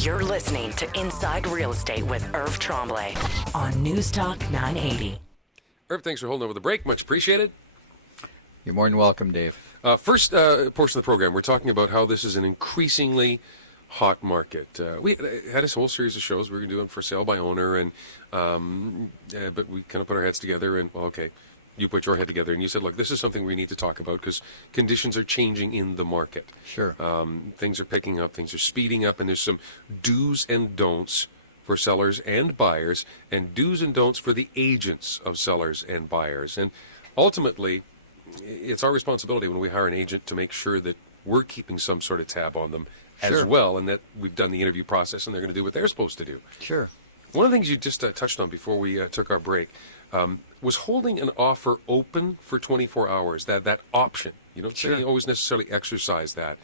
You're listening to Inside Real Estate with Irv Tremblay on Newstalk 980. Irv, thanks for holding over the break. Much appreciated. You're more than welcome, Dave. First portion of the program, we're talking about how this is an increasingly hot market. We had a whole series of shows we were doing for sale by owner, and but we kind of put our heads together and, well, okay, you put your head together and you said, look, this is something we need to talk about because conditions are changing in the market. Sure. Things are picking up, things are speeding up, and there's some do's and don'ts for sellers and buyers, and do's and don'ts for the agents of sellers and buyers. And ultimately, it's our responsibility when we hire an agent to make sure that we're keeping some sort of tab on them as well, and that we've done the interview process and they're going to do what they're supposed to do. Sure. One of the things you just touched on before we took our break was holding an offer open for 24 hours, that option. You don't say you always necessarily exercise that.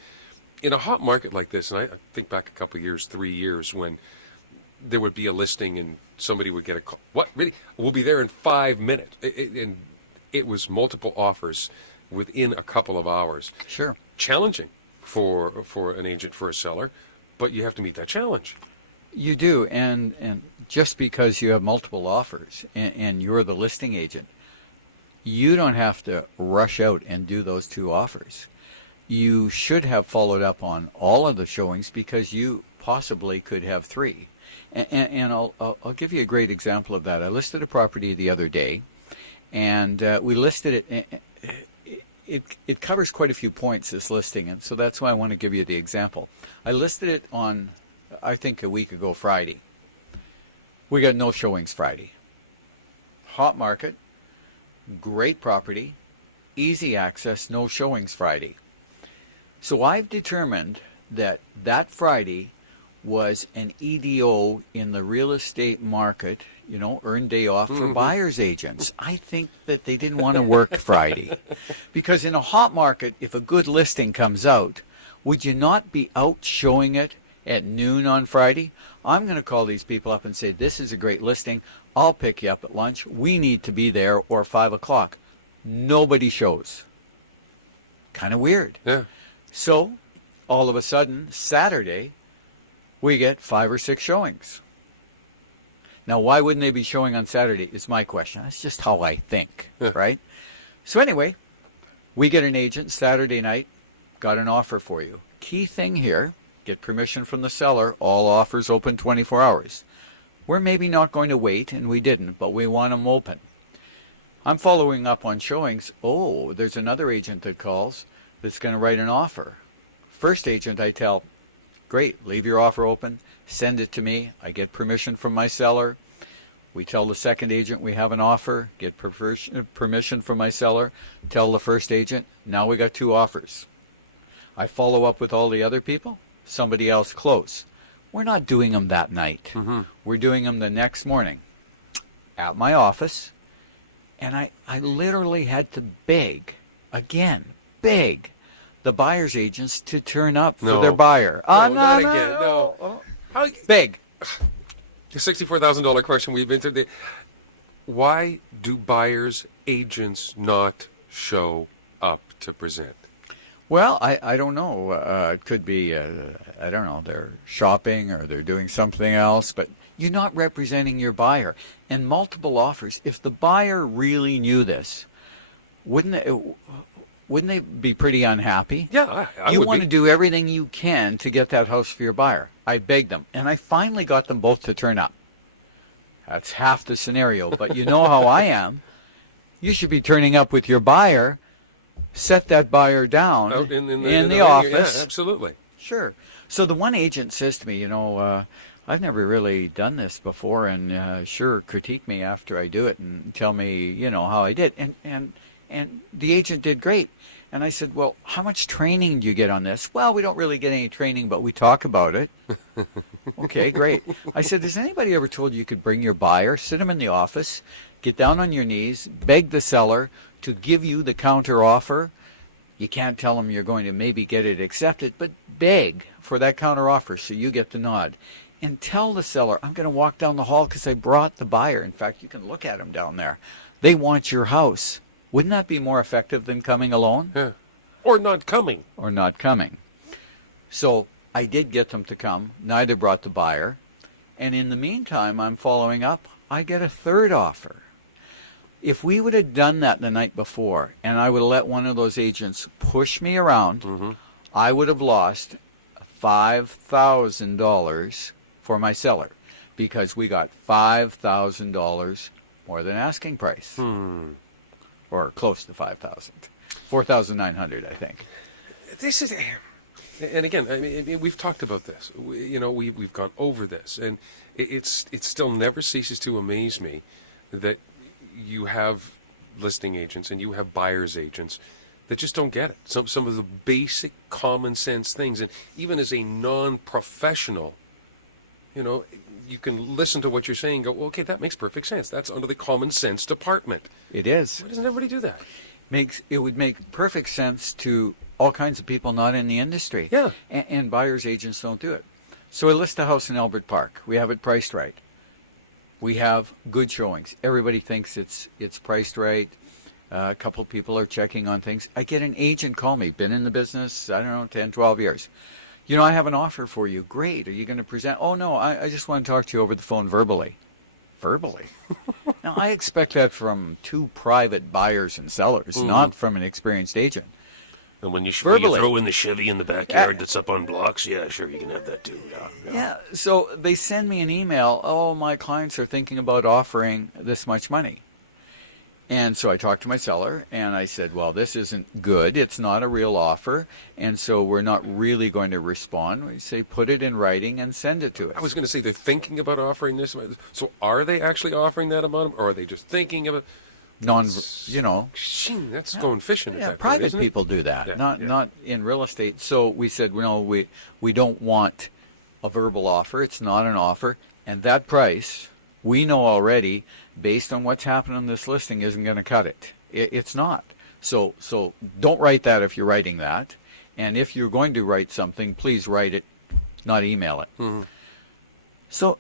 In a hot market like this, and I think back a couple of years, 3 years, when there would be a listing and somebody would get a call. What, really? We'll be there in 5 minutes. And it was multiple offers within a couple of hours. Sure. Challenging for an agent, for a seller, but you have to meet that challenge. You do, and just because you have multiple offers and you're the listing agent, you don't have to rush out and do those two offers. You should have followed up on all of the showings because you possibly could have three. And I'll give you a great example of that. I listed a property the other day, and we listed it. It covers quite a few points, this listing, and so that's why I want to give you the example. I listed it on, I think, a week ago Friday. We got no showings Friday. Hot market, great property, easy access, no showings Friday. So I've determined that Friday was an EDO in the real estate market, earned day off for buyer's agents. I think that they didn't want to work Friday. Because in a hot market, if a good listing comes out, would you not be out showing it at noon on Friday? I'm going to call these people up and say, this is a great listing. I'll pick you up at lunch. We need to be there, or 5 o'clock. Nobody shows. Kind of weird. Yeah. So, all of a sudden, Saturday, we get 5 or 6 showings. Now, why wouldn't they be showing on Saturday is my question. That's just how I think, right? So anyway, we get an agent Saturday night, got an offer for you. Key thing here, get permission from the seller. All offers open 24 hours. We're maybe not going to wait, and we didn't, but we want them open. I'm following up on showings. Oh, there's another agent that calls that's going to write an offer. First agent, I tell, great, leave your offer open, send it to me. I get permission from my seller. We tell the second agent we have an offer, get permission from my seller, tell the first agent, now we got 2 offers. I follow up with all the other people, somebody else close. We're not doing them that night. We're doing them the next morning at my office, and I literally had to beg the buyer's agents to turn up for their buyer. Not again. No. Big. The $64,000 question we've been through. Why do buyers' agents not show up to present? Well, I don't know. It could be, I don't know, they're shopping or they're doing something else, but you're not representing your buyer. And multiple offers, if the buyer really knew this, wouldn't they be pretty unhappy? Yeah, I You would want be. to do everything you can to get that house for your buyer. I begged them, and I finally got them both to turn up. That's half the scenario, but you know how I am. You should be turning up with your buyer. Set that buyer down Out in the office. Yeah, absolutely. Sure. So the one agent says to me, I've never really done this before, and sure, critique me after I do it and tell me, how I did. And the agent did great. And I said, well, how much training do you get on this? Well, we don't really get any training, but we talk about it. Okay, great. I said, has anybody ever told you could bring your buyer, sit him in the office, get down on your knees, beg the seller to give you the counter offer? You can't tell them you're going to maybe get it accepted, but beg for that counter offer so you get the nod. And tell the seller, I'm going to walk down the hall because I brought the buyer. In fact, you can look at them down there. They want your house. Wouldn't that be more effective than coming alone? Yeah. Or not coming. Or not coming. So I did get them to come. Neither brought the buyer. And in the meantime, I'm following up. I get a third offer. If we would have done that the night before, and I would have let one of those agents push me around, I would have lost $5,000 for my seller, because we got $5,000 more than asking price, or close to 5,000, 4,900, I think. This is, and again, I mean, we've talked about this. We've gone over this, and it still never ceases to amaze me that you have listing agents and you have buyers agents that just don't get it. Some of the basic common sense things, and even as a non-professional, you can listen to what you're saying and go, well, okay, that makes perfect sense. That's under the common sense department. It is. Why doesn't everybody do that? It would make perfect sense to all kinds of people not in the industry. Yeah. And buyers agents don't do it. So I list a house in Albert Park. We have it priced right. We have good showings. Everybody thinks it's priced right. A couple of people are checking on things. I get an agent call me, been in the business, 10, 12 years. I have an offer for you. Great. Are you going to present? Oh, no, I just want to talk to you over the phone verbally. Verbally? Now, I expect that from two private buyers and sellers, not from an experienced agent. And when you throw in the Chevy in the backyard that's up on blocks, yeah, sure, you can have that too. Yeah, so they send me an email, oh, my clients are thinking about offering this much money. And so I talked to my seller, and I said, well, this isn't good. It's not a real offer, and so we're not really going to respond. We say put it in writing and send it to us. I was going to say they're thinking about offering this. So are they actually offering that amount, or are they just thinking of it? That's going fishing at that private point, isn't it? people do that, Yeah, not in real estate. So we said, we don't want a verbal offer. It's not an offer. And that price, we know already, based on what's happened on this listing, isn't going to cut it. It's not. So don't write that if you're writing that. And if you're going to write something, please write it, not email it. So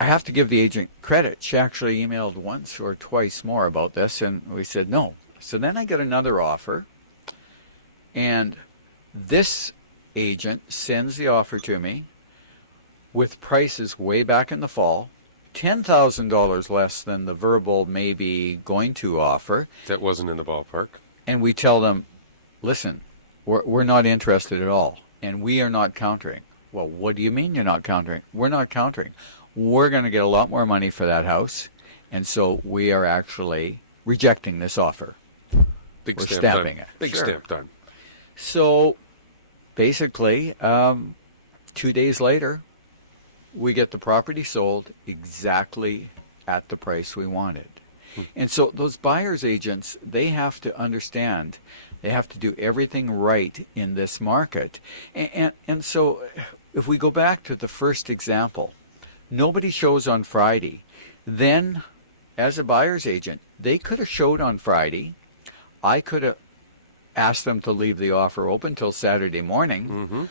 I have to give the agent credit. She actually emailed once or twice more about this, and we said no. So then I get another offer, and this agent sends the offer to me with prices way back in the fall, $10,000 less than the verbal maybe going to offer. That wasn't in the ballpark. And we tell them, listen, we're not interested at all, and we are not countering. Well, what do you mean you're not countering? We're not countering. We're going to get a lot more money for that house, and so we are actually rejecting this offer. Big We're stamp stamping done. it. Big Sure. stamp done. So basically, 2 days later, we get the property sold exactly at the price we wanted. And so those buyer's agents, they have to understand, they have to do everything right in this market. And so if we go back to the first example, nobody shows on Friday. Then, as a buyer's agent, they could have showed on Friday. I could have asked them to leave the offer open till Saturday morning.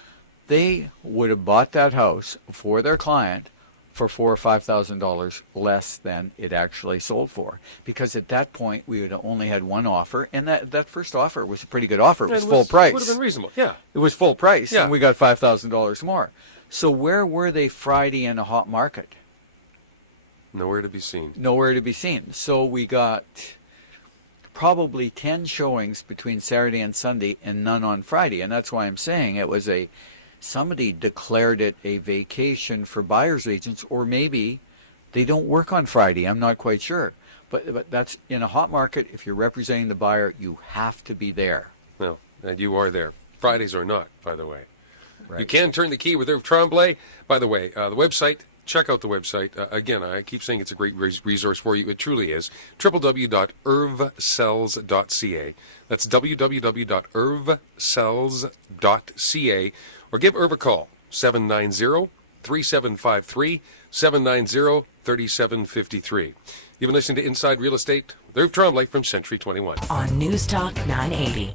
They would have bought that house for their client for $4,000 or $5,000 less than it actually sold for. Because at that point, we would have only had one offer, and that first offer was a pretty good offer. It was full price. It would have been reasonable, yeah. It was full price, Yeah. and we got $5,000 more. So where were they Friday in a hot market? Nowhere to be seen. Nowhere to be seen. So we got probably 10 showings between Saturday and Sunday and none on Friday. And that's why I'm saying it was somebody declared it a vacation for buyer's agents, or maybe they don't work on Friday. I'm not quite sure. But that's in a hot market. If you're representing the buyer, you have to be there. No, and you are there. Fridays are not, by the way. Right. You can turn the key with Irv Tremblay. By the way, the website, check out the website. Again, I keep saying it's a great resource for you. It truly is. www.irvsells.ca. That's www.irvsells.ca. Or give Irv a call, 790-3753, 790-3753. You've been listening to Inside Real Estate with Irv Tremblay from Century 21. On Newstalk 980.